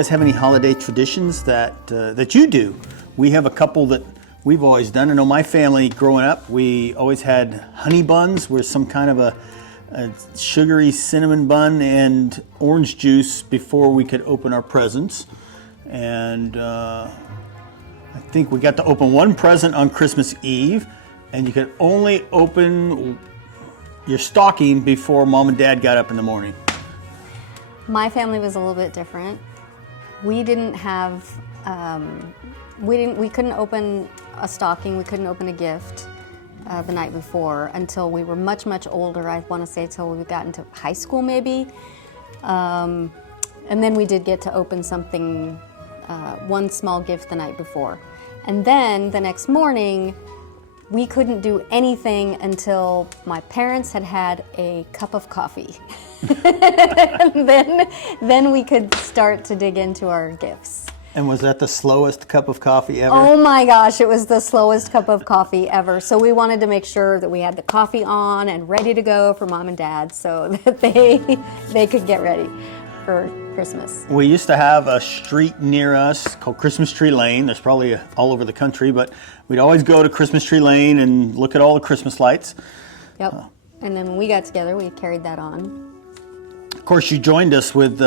guys have any holiday traditions that you do? We have a couple that we've always done. I know my family growing up, we always had honey buns with some kind of a sugary cinnamon bun and orange juice before we could open our presents. And I think we got to open one present on Christmas Eve, and you could only open your stocking before Mom and Dad got up in the morning. My family was a little bit different. We didn't have, we couldn't open a stocking, we couldn't open a gift the night before until we were much, much older. I want to say until we got into high school maybe. And then we did get to open something, one small gift the night before. And then the next morning, we couldn't do anything until my parents had had a cup of coffee. And then we could start to dig into our gifts. And was that the slowest cup of coffee ever? Oh my gosh, it was the slowest cup of coffee ever. So we wanted to make sure that we had the coffee on and ready to go for Mom and Dad so that they could get ready for Christmas. We used to have a street near us called Christmas Tree Lane. There's probably all over the country, but we'd always go to Christmas Tree Lane and look at all the Christmas lights. Yep. And then when we got together, we carried that on. Of course, you joined us with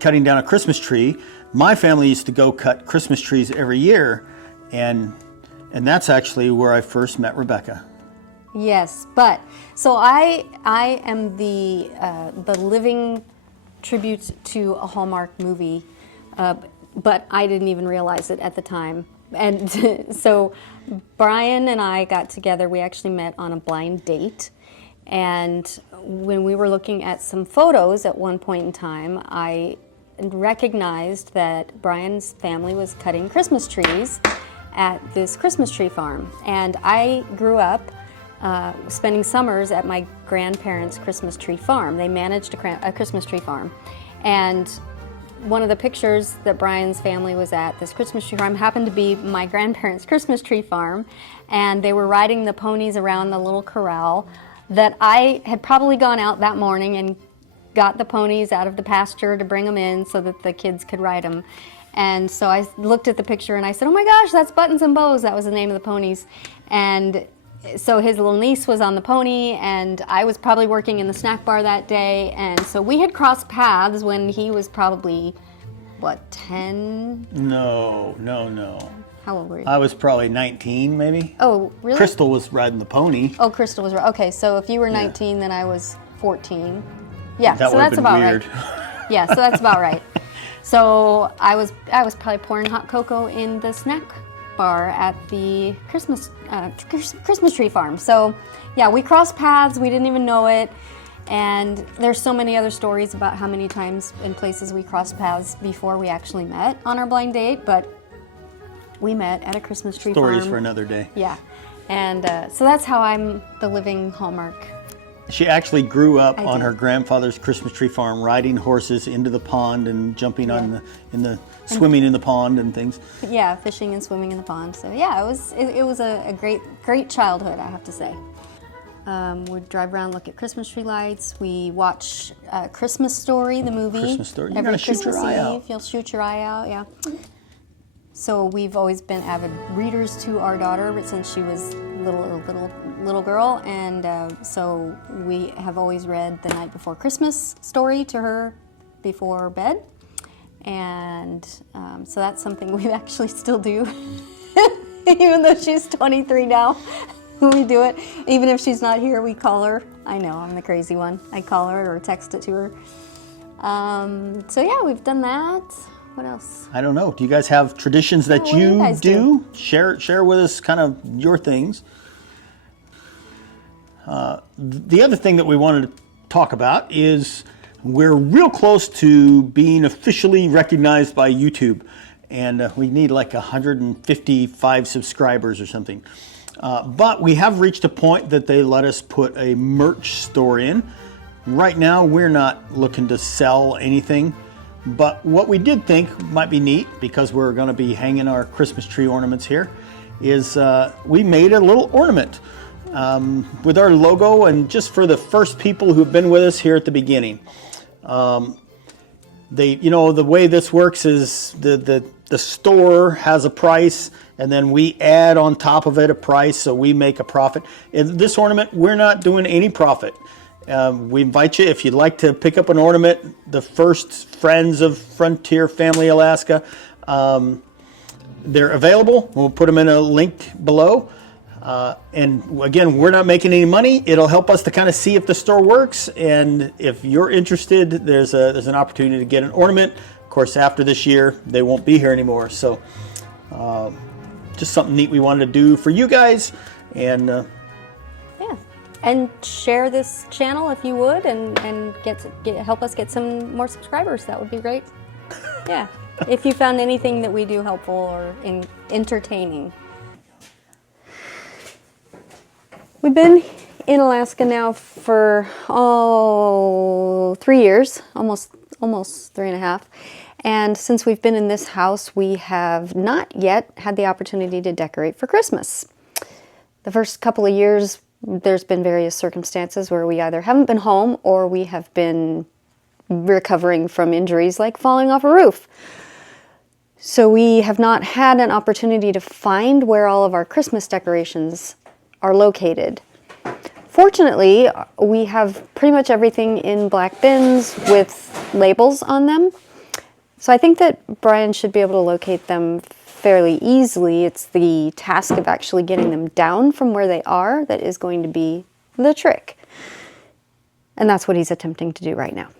cutting down a Christmas tree. My family used to go cut Christmas trees every year, and that's actually where I first met Rebecca. Yes, but so I am the living tribute to a Hallmark movie, but I didn't even realize it at the time. And so Brian and I got together. We actually met on a blind date, and when we were looking at some photos at one point in time, I recognized that Brian's family was cutting Christmas trees at this Christmas tree farm. And I grew up spending summers at my grandparents' Christmas tree farm. They managed a Christmas tree farm. And one of the pictures that Brian's family was at, this Christmas tree farm, happened to be my grandparents' Christmas tree farm. And they were riding the ponies around the little corral that I had probably gone out that morning and got the ponies out of the pasture to bring them in so that the kids could ride them. And so I looked at the picture and I said, oh my gosh, that's Buttons and Bows. That was the name of the ponies. And so his little niece was on the pony, and I was probably working in the snack bar that day. And so we had crossed paths when he was probably, what, 10? No. How old were you? I was probably 19, maybe. Oh, really? Crystal was riding the pony. Oh, Crystal was right. Okay, so if you were 19, then I was 14. Yeah, That so would have that's been about weird. right. Yeah, so that's about right. So I was probably pouring hot cocoa in the snack bar at the Christmas tree farm. So yeah, we crossed paths. We didn't even know it. And there's so many other stories about how many times and places we crossed paths before we actually met on our blind date. But we met at a Christmas tree farm. Stories for another day. Yeah, and so that's how I'm the living Hallmark. She actually grew up on her grandfather's Christmas tree farm, riding horses into the pond and jumping swimming in the pond and things. Yeah, fishing and swimming in the pond. So yeah, it was a great childhood, I have to say. We'd drive around, look at Christmas tree lights. We watch Christmas Story, the movie. Christmas Story. Every shoot your eye out. You'll shoot your eye out, yeah. So we've always been avid readers to our daughter since she was little girl, and so we have always read The Night Before Christmas story to her before bed, and so that's something we actually still do, even though she's 23 now. We do it. Even if she's not here, we call her. I know, I'm the crazy one. I call her or text it to her. So yeah, we've done that. What else? I don't know. Do you guys have traditions that you do? Share with us kind of your things. The other thing that we wanted to talk about is we're real close to being officially recognized by YouTube, and we need like 155 subscribers or something. But we have reached a point that they let us put a merch store in. Right now, we're not looking to sell anything, but what we did think might be neat, because we're going to be hanging our Christmas tree ornaments here, is we made a little ornament with our logo, and just for the first people who've been with us here at the beginning. The way this works is the store has a price, and then we add on top of it a price, so we make a profit. In this ornament, we're not doing any profit. We invite you, if you'd like to pick up an ornament, the first Friends of Frontier Family Alaska, they're available. We'll put them in a link below. And again, we're not making any money. It'll help us to kind of see if the store works. And if you're interested, there's an opportunity to get an ornament. Of course, after this year, they won't be here anymore. So just something neat we wanted to do for you guys. And yeah, and share this channel if you would, and help us get some more subscribers. That would be great. Yeah, if you found anything that we do helpful or entertaining. We've been in Alaska now for 3 years, almost 3.5. And since we've been in this house, we have not yet had the opportunity to decorate for Christmas. The first couple of years, there's been various circumstances where we either haven't been home or we have been recovering from injuries like falling off a roof. So we have not had an opportunity to find where all of our Christmas decorations are located. Fortunately, we have pretty much everything in black bins with labels on them. So I think that Brian should be able to locate them fairly easily. It's the task of actually getting them down from where they are that is going to be the trick. And that's what he's attempting to do right now.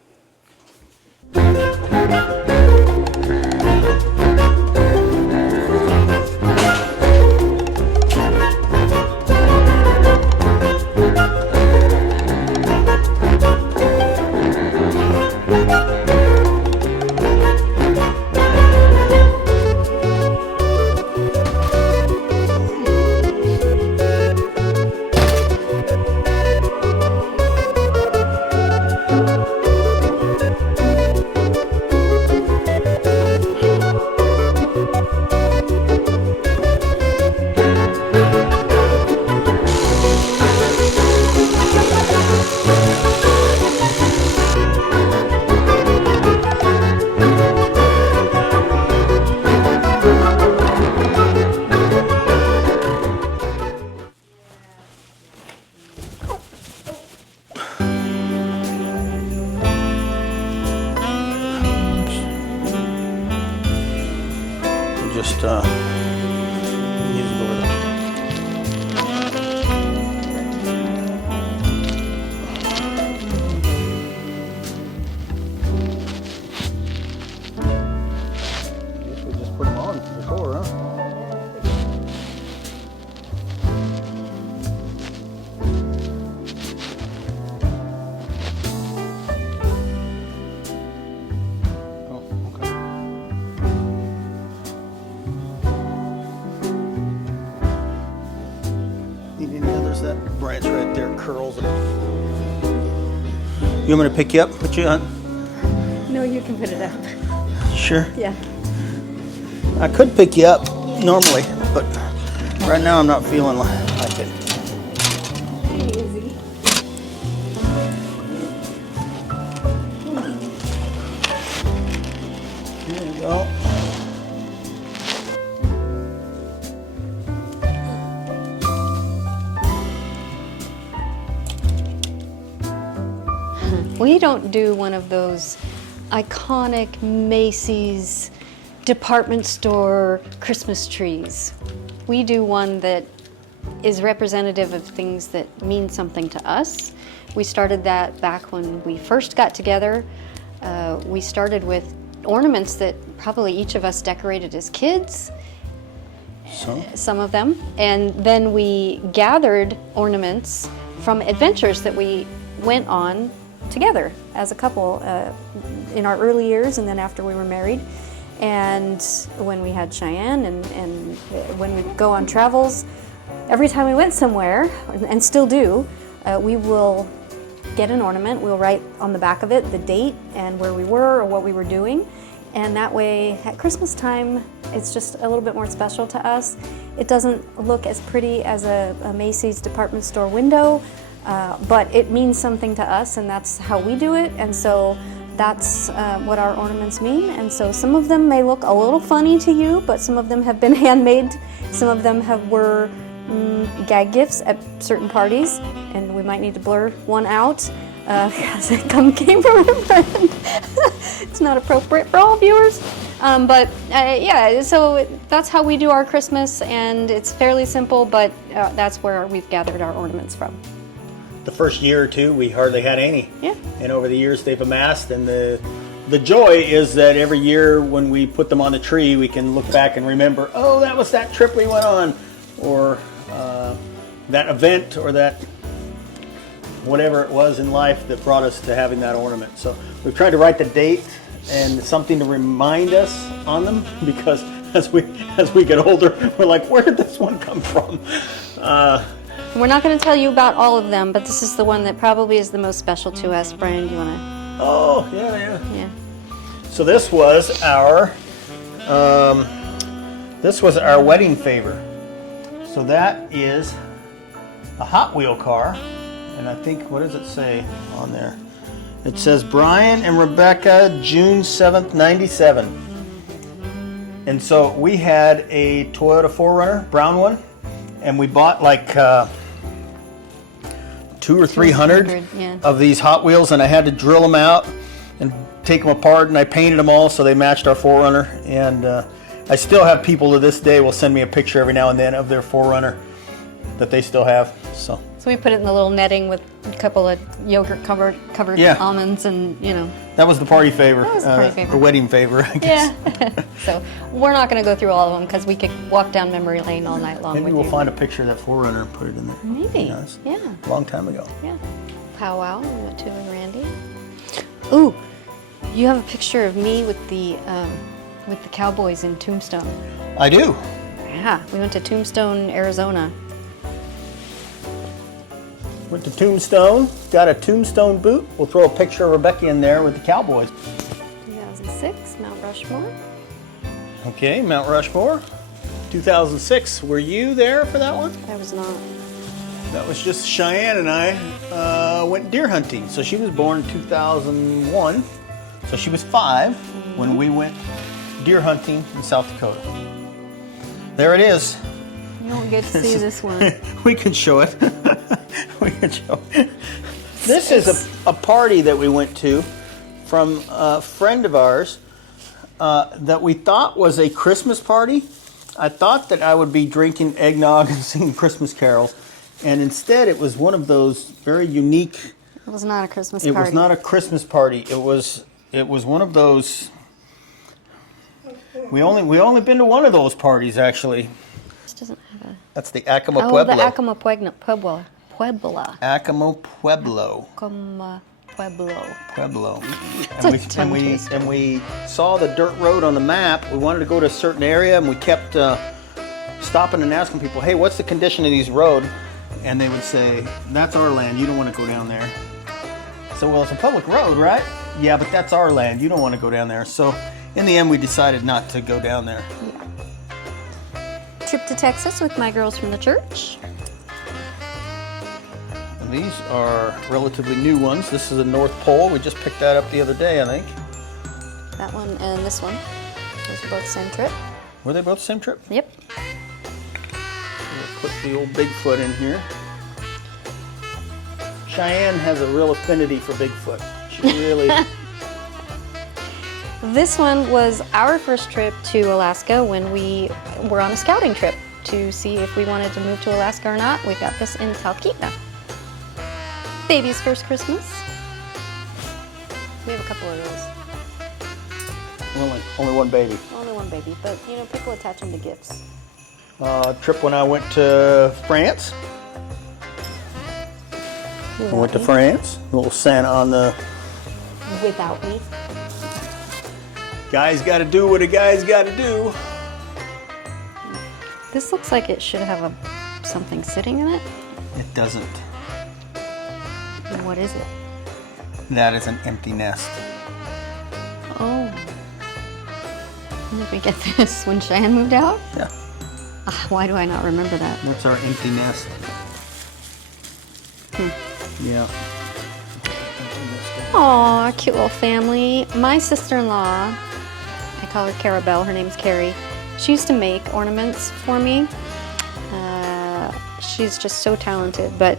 Just use it over there. I guess we just put them on before, huh? That branch right there curls it. You want me to pick you up, put you on? No, you can put it up. Sure. Yeah. I could pick you up normally, but right now I'm not feeling like it. Easy. There you go. We don't do one of those iconic Macy's department store Christmas trees. We do one that is representative of things that mean something to us. We started that back when we first got together. We started with ornaments that probably each of us decorated as kids. Some of them. And then we gathered ornaments from adventures that we went on together as a couple in our early years and then after we were married. And when we had Cheyenne and when we go on travels, every time we went somewhere, and still do, we will get an ornament. We'll write on the back of it the date and where we were or what we were doing. And that way, at Christmas time, it's just a little bit more special to us. It doesn't look as pretty as a Macy's department store window, but it means something to us, and that's how we do it. And so that's what our ornaments mean. And so some of them may look a little funny to you, but some of them have been handmade. Some of them were gag gifts at certain parties, and we might need to blur one out because it came from a friend. It's not appropriate for all viewers. Yeah, so that's how we do our Christmas, and it's fairly simple, but that's where we've gathered our ornaments from. The first year or two, we hardly had any. Yeah. And over the years, they've amassed, and the joy is that every year when we put them on the tree, we can look back and remember, oh, that was that trip we went on, or that event, or that whatever it was in life that brought us to having that ornament. So we've tried to write the date and something to remind us on them, because as we get older, we're like, where did this one come from? We're not going to tell you about all of them, but this is the one that probably is the most special to us. Brian, do you want to? Oh, yeah. Yeah. So this was our wedding favor. So that is a Hot Wheel car, and I think, what does it say on there? It says Brian and Rebecca, June 7th, 97. And so we had a Toyota 4Runner, brown one, and we bought like 200 or 300 yeah. of these Hot Wheels, and I had to drill them out and take them apart, and I painted them all so they matched our 4Runner. And I still have people to this day will send me a picture every now and then of their 4Runner that they still have. So we put it in the little netting with a couple of yogurt covered Yeah. almonds, and that was the party favor. That was the party favor. The wedding favor, I guess. Yeah. So we're not going to go through all of them because we could walk down memory lane all night long. Maybe with we'll you. find a picture of that 4Runner and put it in there. Maybe. It's Yeah. a long time ago. Yeah. Powwow we went to with Randy. Ooh, you have a picture of me with the Cowboys in Tombstone. I do. Yeah, we went to Tombstone, Arizona. Went to Tombstone, got a Tombstone boot. We'll throw a picture of Rebecca in there with the Cowboys. 2006, Mount Rushmore. Okay, Mount Rushmore. 2006, were you there for that one? I was not. That was just Cheyenne and I went deer hunting. So she was born in 2001. So she was 5 when we went deer hunting in South Dakota. There it is. You don't get to see this one. We can show it. We can show it. This is a party that we went to from a friend of ours that we thought was a Christmas party. I thought that I would be drinking eggnog and singing Christmas carols, and instead it was one of those very unique. It was not a Christmas party. It was not a Christmas party. It was one of those. We only been to one of those parties actually. This doesn't have a. That's the Acoma Oh, Pueblo. the Acoma Pueblo. Acoma Pueblo. Acoma Pueblo. Pueblo. It's a tongue twister. And we saw the dirt road on the map. We wanted to go to a certain area, and we kept stopping and asking people, hey, what's the condition of these roads? And they would say, that's our land. You don't want to go down there. So, well, it's a public road, right? Yeah, but that's our land. You don't want to go down there. So, in the end, we decided not to go down there. Trip to Texas with my girls from the church. And these are relatively new ones. This is a North Pole. We just picked that up the other day, I think. That one and this one. Those are both the same trip. Were they both the same trip? Yep. We'll put the old Bigfoot in here. Cheyenne has a real affinity for Bigfoot. She really... This one was our first trip to Alaska when we were on a scouting trip to see if we wanted to move to Alaska or not. We got this in Talkeetna. Baby's first Christmas. We have a couple of those. Only one baby. Only one baby, but people attach them to gifts. Trip when I went to France. I went to France. A little Santa on the... Without me. Guy's got to do what a guy's got to do. This looks like it should have something sitting in it. It doesn't. And what is it? That is an empty nest. Oh. When did we get this? When Cheyenne moved out? Yeah. Why do I not remember that? That's our empty nest. Yeah. Aw, cute little family. My sister-in-law, I call her Carabelle, her name's Carrie. She used to make ornaments for me. She's just so talented, but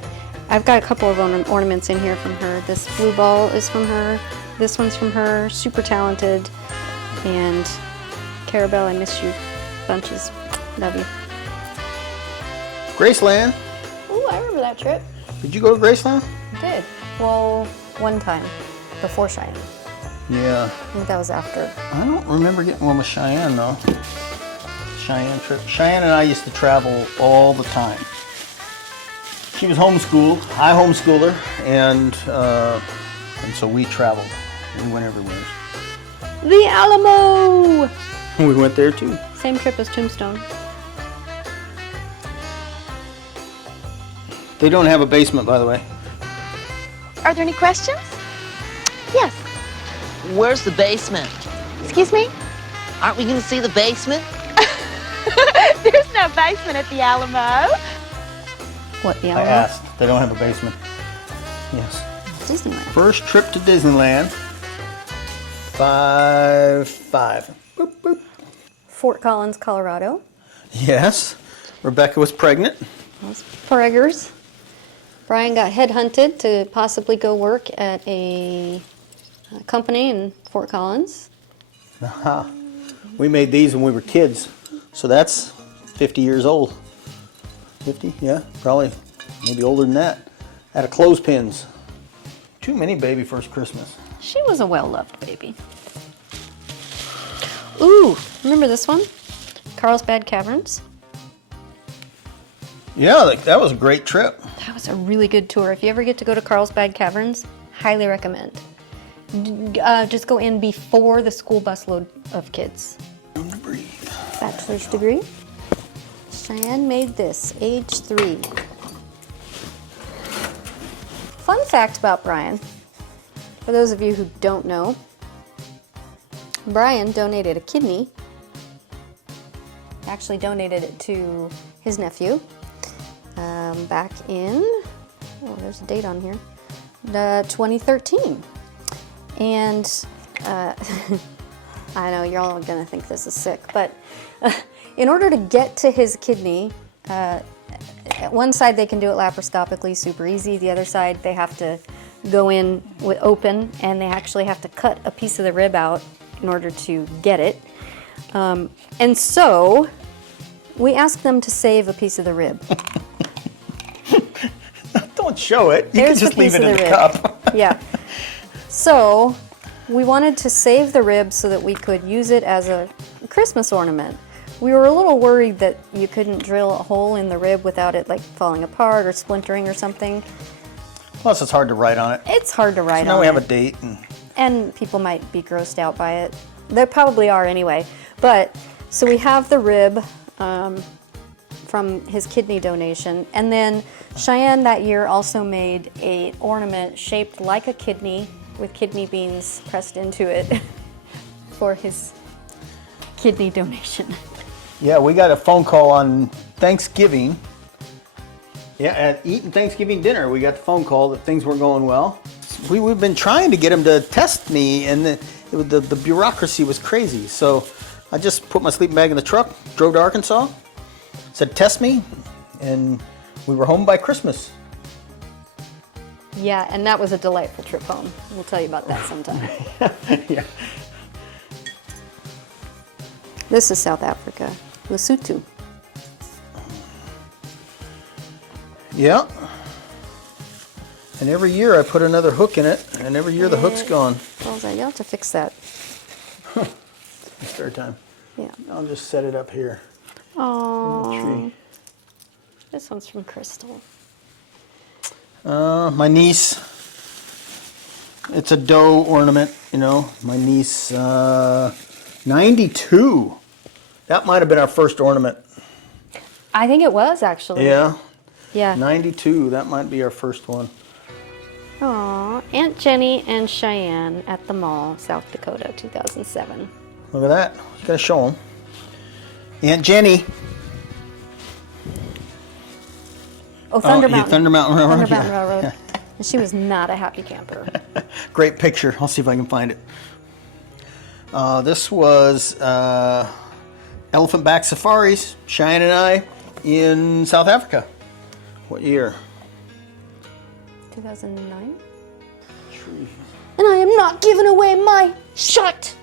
I've got a couple of ornaments in here from her. This blue ball is from her. This one's from her. Super talented. And Carabelle, I miss you bunches. Love you. Graceland. Oh, I remember that trip. Did you go to Graceland? I did. Well, one time before Cheyenne. Yeah. I think that was after. I don't remember getting one with Cheyenne though. Cheyenne trip. Cheyenne and I used to travel all the time. She was homeschooled. I homeschooled her, and so we traveled. We went everywhere. The Alamo! We went there too. Same trip as Tombstone. They don't have a basement, by the way. Are there any questions? Yes. Where's the basement? Excuse me? Aren't we going to see the basement? There's no basement at the Alamo. What, the I Alamo? asked. They don't have a basement. Yes. Disneyland. First trip to Disneyland. 5-5. Boop, boop. Fort Collins, Colorado. Yes. Rebecca was pregnant. Those Preggers. Brian got headhunted to possibly go work at a company in Fort Collins. We made these when we were kids, so that's 50 years old. 50? Yeah, probably maybe older than that. Had a clothespins. Too many baby first Christmas. She was a well-loved baby. Ooh, remember this one? Carlsbad Caverns. Yeah, that was a great trip. That was a really good tour. If you ever get to go to Carlsbad Caverns, highly recommend. Just go in before the school bus load of kids. Breathe. Bachelor's degree. Cheyenne made this, age 3. Fun fact about Brian, for those of you who don't know, Brian donated a kidney, actually donated it to his nephew, back in, oh, there's a date on here, 2013. And I know you're all gonna think this is sick, but in order to get to his kidney, one side they can do it laparoscopically, super easy. The other side they have to go in with open, and they actually have to cut a piece of the rib out in order to get it. And so we asked them to save a piece of the rib. Don't show it. You There's can just the leave piece it of in the the rib. cup. Yeah. So we wanted to save the rib so that we could use it as a Christmas ornament. We were a little worried that you couldn't drill a hole in the rib without it like falling apart or splintering or something. Plus, it's hard to write on it. It's hard to write on. Now we have a it. date. And people might be grossed out by it. They probably are anyway. But so we have the rib from his kidney donation, and then Cheyenne that year also made an ornament shaped like a kidney with kidney beans pressed into it for his kidney donation. Yeah, we got a phone call on Thanksgiving. Yeah, at eating Thanksgiving dinner, we got the phone call that things weren't going well. We've been trying to get him to test me, and the bureaucracy was crazy. So I just put my sleeping bag in the truck, drove to Arkansas, said test me, and we were home by Christmas. Yeah, and that was a delightful trip home. We'll tell you about that sometime. Yeah. This is South Africa, Lesotho. Yeah. And every year I put another hook in it, and every year the hook's gone. What was that? You'll have to fix that. Spare time. Yeah. I'll just set it up here in the Oh, tree. this one's from Crystal. My niece, it's a doe ornament, you know. My niece, 92. That might have been our first ornament. I think it was actually. Yeah, Yeah. 92. That might be our first one. Aw, Aunt Jenny and Cheyenne at the mall, South Dakota, 2007. Look at that. You gotta show them. Aunt Jenny. Oh, Thunder yeah, Mountain. Thunder Mountain Railroad. Thunder Mountain yeah. Railroad. Yeah. And she was not a happy camper. Great picture. I'll see if I can find it. This was elephant back safaris, Cheyenne and I, in South Africa. What year? 2009. And I am not giving away my shot.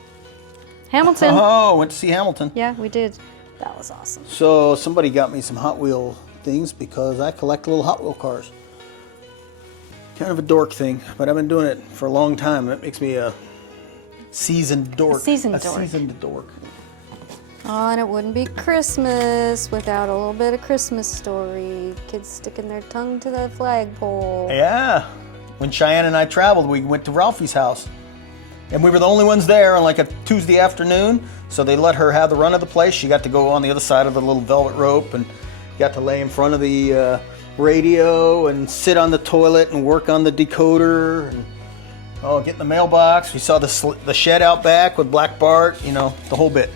Hamilton. Oh, went to see Hamilton. Yeah, we did. That was awesome. So somebody got me some Hot Wheel things because I collect little Hot Wheel cars. Kind of a dork thing, but I've been doing it for a long time. That makes me a seasoned dork. A seasoned dork. Seasoned dork. Oh, and it wouldn't be Christmas without a little bit of Christmas story. Kids sticking their tongue to the flagpole. Yeah. When Cheyenne and I traveled, we went to Ralphie's house. And we were the only ones there on like a Tuesday afternoon, so they let her have the run of the place. She got to go on the other side of the little velvet rope and got to lay in front of the radio and sit on the toilet and work on the decoder and get in the mailbox. We saw the shed out back with Black Bart, you know, the whole bit.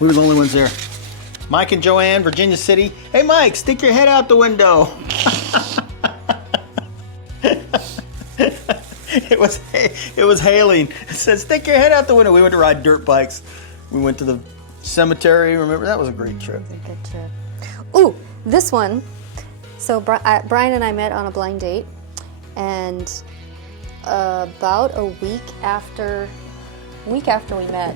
We were the only ones there. Mike and Joanne, Virginia City. Hey Mike, stick your head out the window. It was hailing. It said, stick your head out the window. We went to ride dirt bikes. We went to the cemetery. Remember, that was a great trip. It was a good trip. Ooh, this one. So Brian and I met on a blind date, and about a week after we met,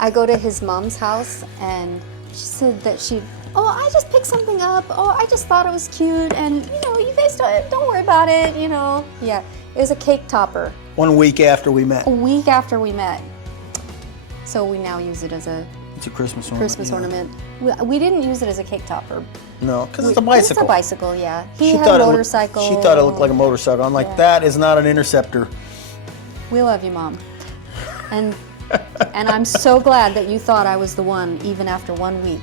I go to his mom's house, and she said that I just picked something up. Oh, I just thought it was cute, and you guys don't worry about it. Yeah. It was a cake topper. 1 week after we met. A week after we met. So we now use it as It's a Christmas ornament. Christmas ornament. We didn't use it as a cake topper. No, because it's a bicycle. It's a bicycle, yeah. He She had thought a it looked- motorcycle. She thought it looked like a motorcycle. I'm like, Yeah. that is not an Interceptor. We love you, Mom. And I'm so glad that you thought I was the one, even after 1 week.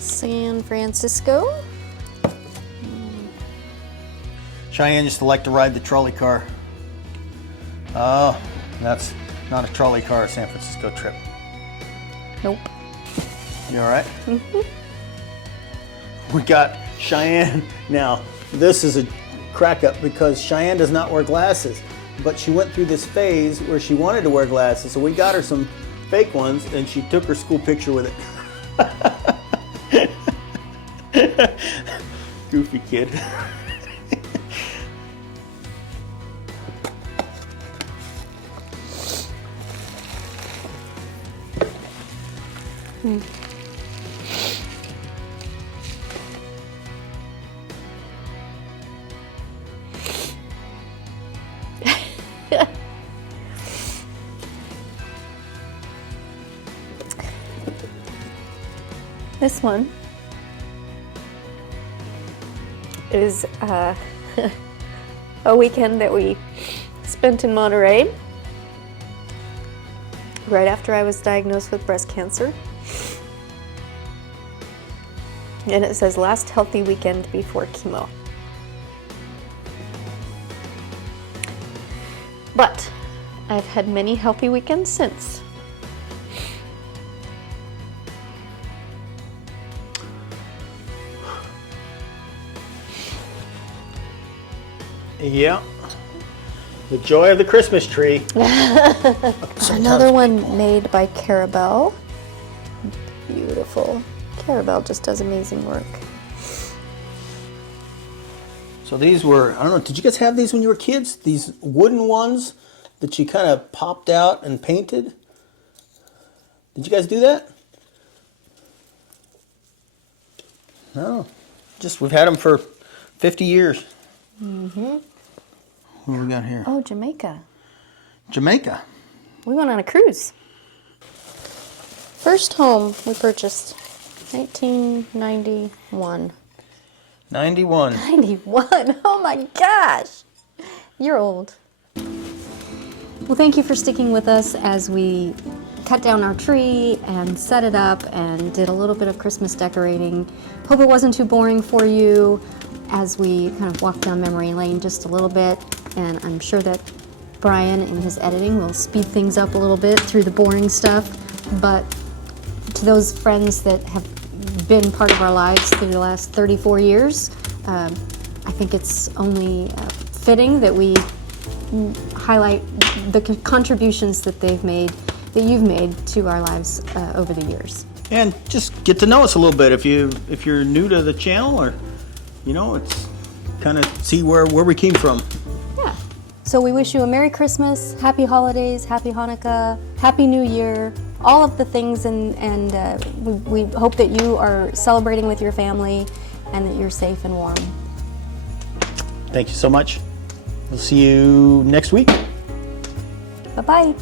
San Francisco. Cheyenne used to like to ride the trolley car. Oh, that's not a trolley car, a San Francisco trip. Nope. You all right? Mm-hmm. We got Cheyenne. Now, this is a crack up because Cheyenne does not wear glasses, but she went through this phase where she wanted to wear glasses, so we got her some fake ones, and she took her school picture with it. Goofy kid. This one is a weekend that we spent in Monterey right after I was diagnosed with breast cancer. And it says last healthy weekend before chemo. But I've had many healthy weekends since. Yeah. The joy of the Christmas tree. Another one made by Carabelle. Beautiful. Carabelle just does amazing work. So these were, I don't know, did you guys have these when you were kids? These wooden ones that you kind of popped out and painted? Did you guys do that? No. Just, we've had them for 50 years. Mm-hmm. What do we got here? Oh, Jamaica. Jamaica. We went on a cruise. First home we purchased, 1991. 91. 91, oh my gosh. You're old. Well, thank you for sticking with us as we cut down our tree and set it up and did a little bit of Christmas decorating. Hope it wasn't too boring for you as we kind of walked down memory lane just a little bit. And I'm sure that Brian in his editing will speed things up a little bit through the boring stuff. But to those friends that have been part of our lives through the last 34 years, I think it's only fitting that we highlight the contributions that they've made, that you've made to our lives over the years. And just get to know us a little bit if you're new to the channel, or it's kind of see where we came from. Yeah. So we wish you a Merry Christmas, Happy Holidays, Happy Hanukkah, Happy New Year, all of the things, and we hope that you are celebrating with your family and that you're safe and warm. Thank you so much. We'll see you next week. Bye-bye.